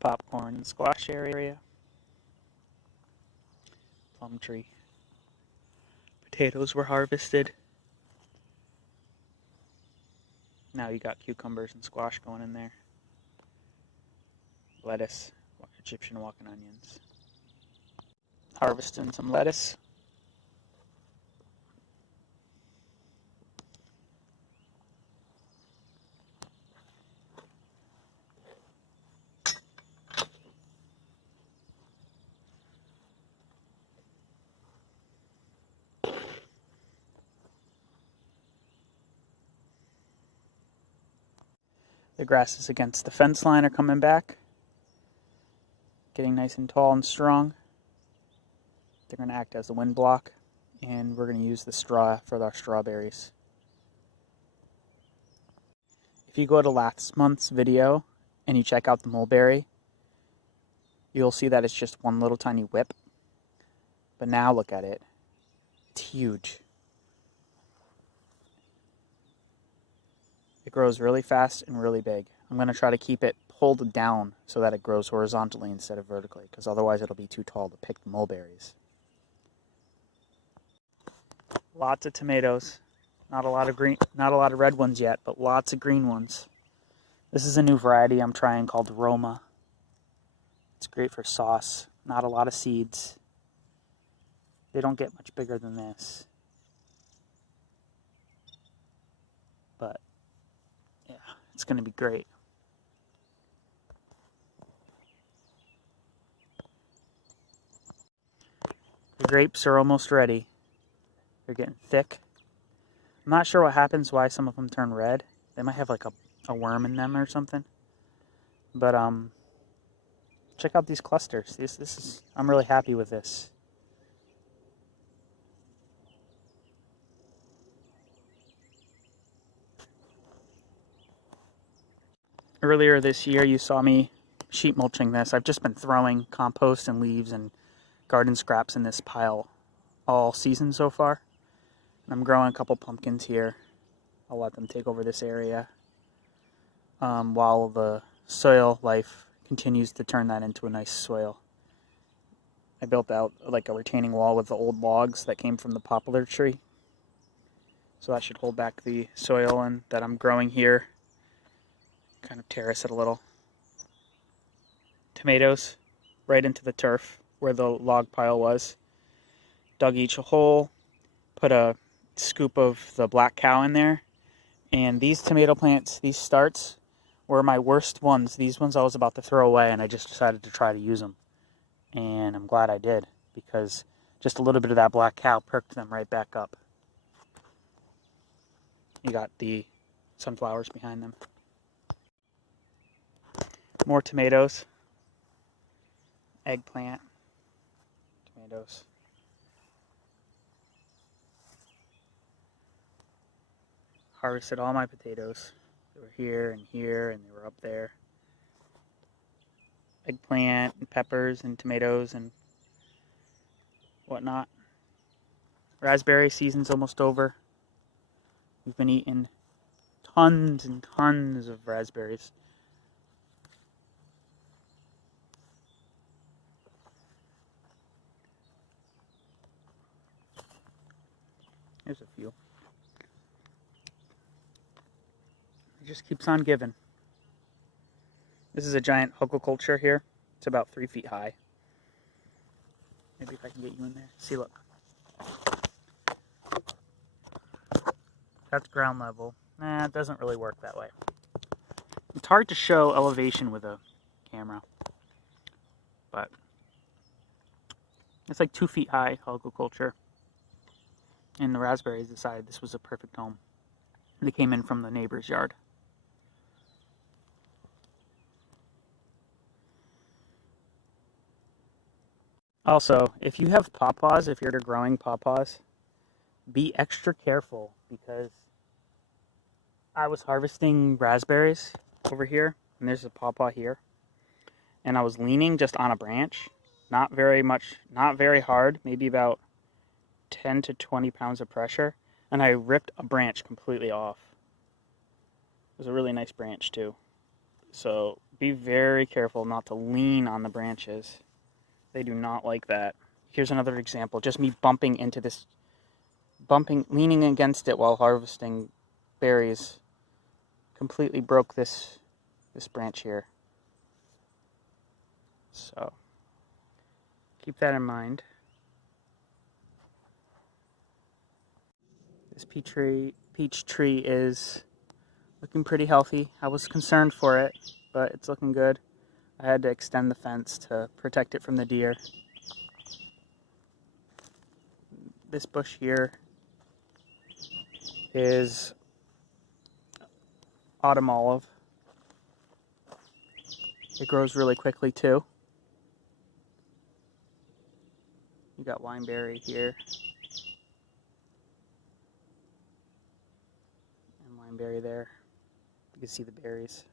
popcorn and squash area. Plum tree. Potatoes were harvested. Now you got cucumbers and squash going in there. Lettuce, Egyptian walking onions. Harvesting some lettuce. The grasses against the fence line are coming back. Getting nice and tall and strong. They're going to act as the wind block, and we're going to use the straw for our strawberries. If you go to last month's video and you check out the mulberry, you'll see that it's just one little tiny whip. But now look at it. It's huge. It grows really fast and really big. I'm going to try to keep it pulled down so that it grows horizontally instead of vertically, because otherwise it'll be too tall to pick the mulberries. Lots of tomatoes. Not a lot of red ones yet, but lots of green ones. This is a new variety I'm trying called Roma. It's great for sauce. Not a lot of seeds. They don't get much bigger than this. But yeah, it's going to be great. The grapes are almost ready. They're getting thick. I'm not sure what happens, why some of them turn red. They might have like a worm in them or something. But check out these clusters. This is, I'm really happy with this. Earlier this year you saw me sheet mulching this. I've just been throwing compost and leaves and garden scraps in this pile all season so far. And I'm growing a couple pumpkins here. I'll let them take over this area while the soil life continues to turn that into a nice soil. I built out like a retaining wall with the old logs that came from the poplar tree. So that should hold back the soil and that I'm growing here. Kind of terrace it a little. Tomatoes right into the turf where the log pile was. Dug each a hole, put a scoop of the black cow in there, and these tomato plants, these starts, were my worst ones. These ones I was about to throw away, and I just decided to try to use them. And I'm glad I did, because just a little bit of that black cow perked them right back up. You got the sunflowers behind them. More tomatoes. Eggplant. Tomatoes. Harvested all my potatoes. They were here, and they were up there. Eggplant and peppers and tomatoes and whatnot. Raspberry season's almost over. We've been eating tons and tons of raspberries. Here's a few. It just keeps on giving. This is a giant hugelkultur here. It's about 3 feet high. Maybe if I can get you in there. See, look. That's ground level. Nah, it doesn't really work that way. It's hard to show elevation with a camera. But it's like 2 feet high, hugelkultur. And the raspberries decided this was a perfect home. They came in from the neighbor's yard. Also, if you have pawpaws, if you're growing pawpaws, be extra careful, because I was harvesting raspberries over here, and there's a pawpaw here, and I was leaning just on a branch, not very much, not very hard, maybe about 10 to 20 pounds of pressure, and I ripped a branch completely off. It was a really nice branch too. So be very careful not to lean on the branches. They do not like that. Here's another example. Just me bumping into this, leaning against it while harvesting berries. Completely broke this branch here. So keep that in mind. This peach tree is looking pretty healthy. I was concerned for it, but it's looking good. I had to extend the fence to protect it from the deer. This bush here is autumn olive. It grows really quickly too. You got wineberry here. And wineberry there. You can see the berries.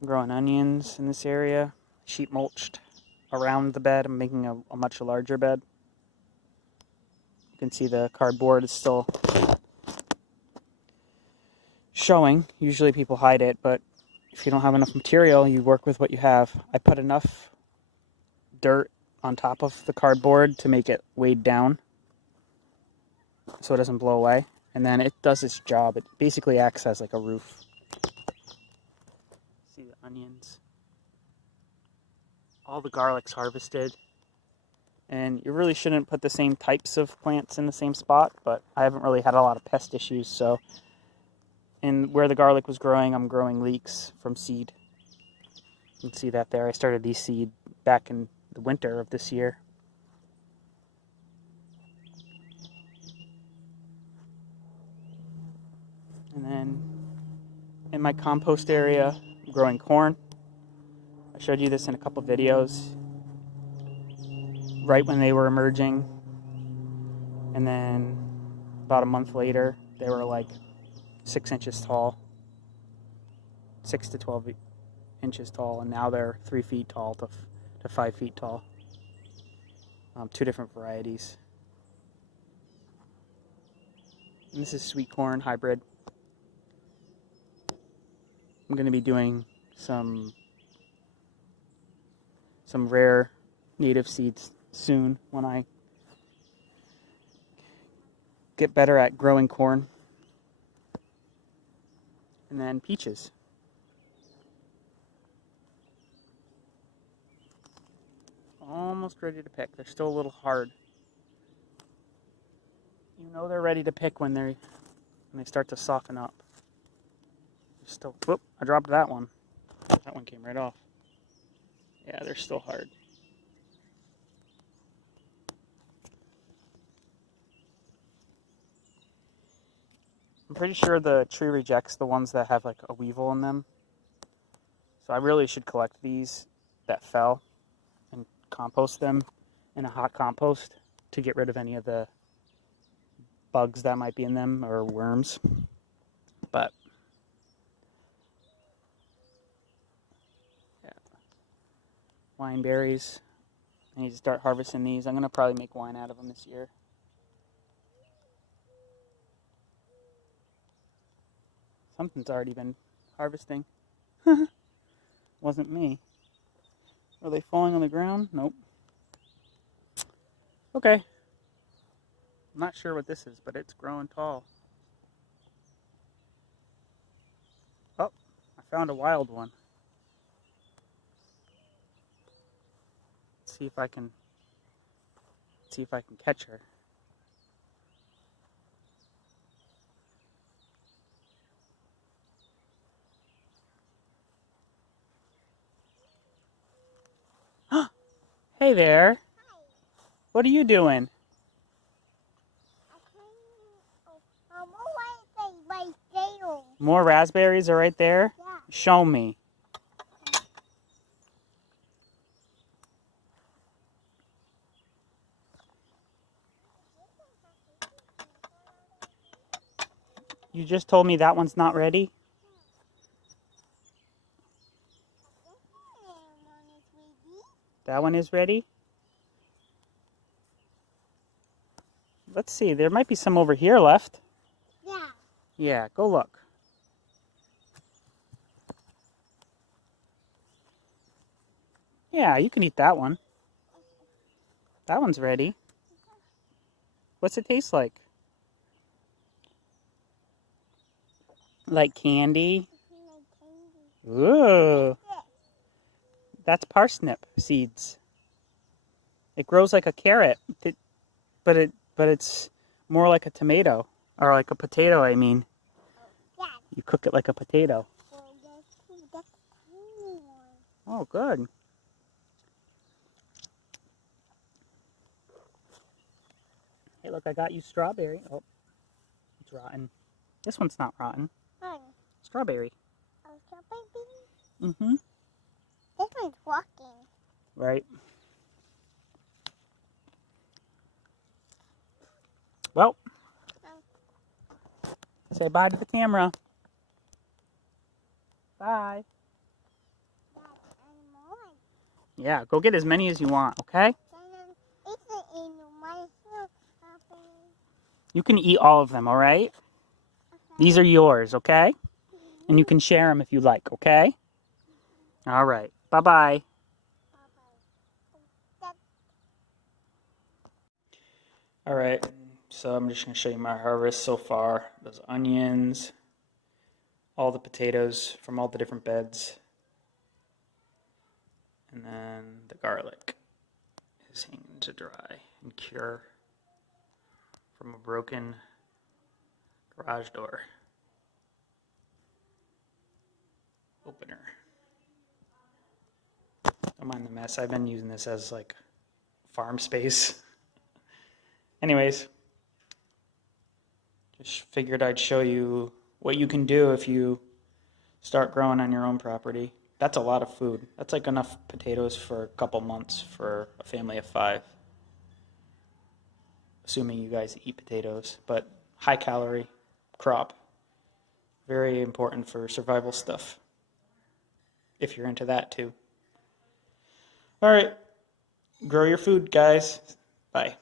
I'm growing onions in this area. Sheet mulched around the bed. I'm making a much larger bed. You can see the cardboard is still showing. Usually people hide it, but if you don't have enough material, you work with what you have. I put enough dirt on top of the cardboard to make it weighed down so it doesn't blow away. And then it does its job. It basically acts as like a roof. See the onions. All the garlic's harvested. And you really shouldn't put the same types of plants in the same spot, but I haven't really had a lot of pest issues, so and where the garlic was growing, I'm growing leeks from seed. You can see that there. I started these seed back in the winter of this year. And then in my compost area, I'm growing corn. I showed you this in a couple videos. Right when they were emerging. And then about a month later, they were like 6 inches tall. 6 to 12 inches tall. And now they're 3 feet tall to 5 feet tall. 2 different varieties. And this is sweet corn hybrid. I'm going to be doing some rare native seeds soon when I get better at growing corn. And then peaches. Almost ready to pick. They're still a little hard. You know they're ready to pick when they start to soften up. They're still, whoop, I dropped that one. That one came right off. Yeah, they're still hard. I'm pretty sure the tree rejects the ones that have like a weevil in them. So I really should collect these that fell and compost them in a hot compost to get rid of any of the bugs that might be in them or worms. But yeah, wine berries. I need to start harvesting these. I'm going to probably make wine out of them this year. Something's already been harvesting. Wasn't me. Are they falling on the ground? Nope. Okay. I'm not sure what this is, but it's growing tall. Oh, I found a wild one. Let's see if I can catch her. Hey there. Hi. What are you doing? More raspberries are right there? Yeah. Show me. You just told me that one's not ready? That one is ready? Let's see, there might be some over here left. Yeah. Yeah, go look. Yeah, you can eat that one. That one's ready. What's it taste like? Like candy? Ooh, that's parsnip seeds. It grows like a carrot, but it's more like a tomato or like a potato. I mean, you cook it like a potato. Oh, good. Hey, look, I got you strawberry. Oh, it's rotten. This one's not rotten. Strawberry. Mm-hmm. This one's walking. Right. Well, say bye to the camera. Bye. Yeah, go get as many as you want, okay? You can eat all of them, all right? These are yours, okay? And you can share them if you like, okay? All right. Bye-bye. All right, so I'm just going to show you my harvest so far. Those onions, all the potatoes from all the different beds, and then the garlic is hanging to dry and cure from a broken garage door opener. Don't mind the mess. I've been using this as like farm space. Anyways, just figured I'd show you what you can do if you start growing on your own property. That's a lot of food. That's like enough potatoes for a couple months for a family of 5. Assuming you guys eat potatoes, but high calorie crop. Very important for survival stuff. If you're into that too. All right. Grow your food, guys. Bye.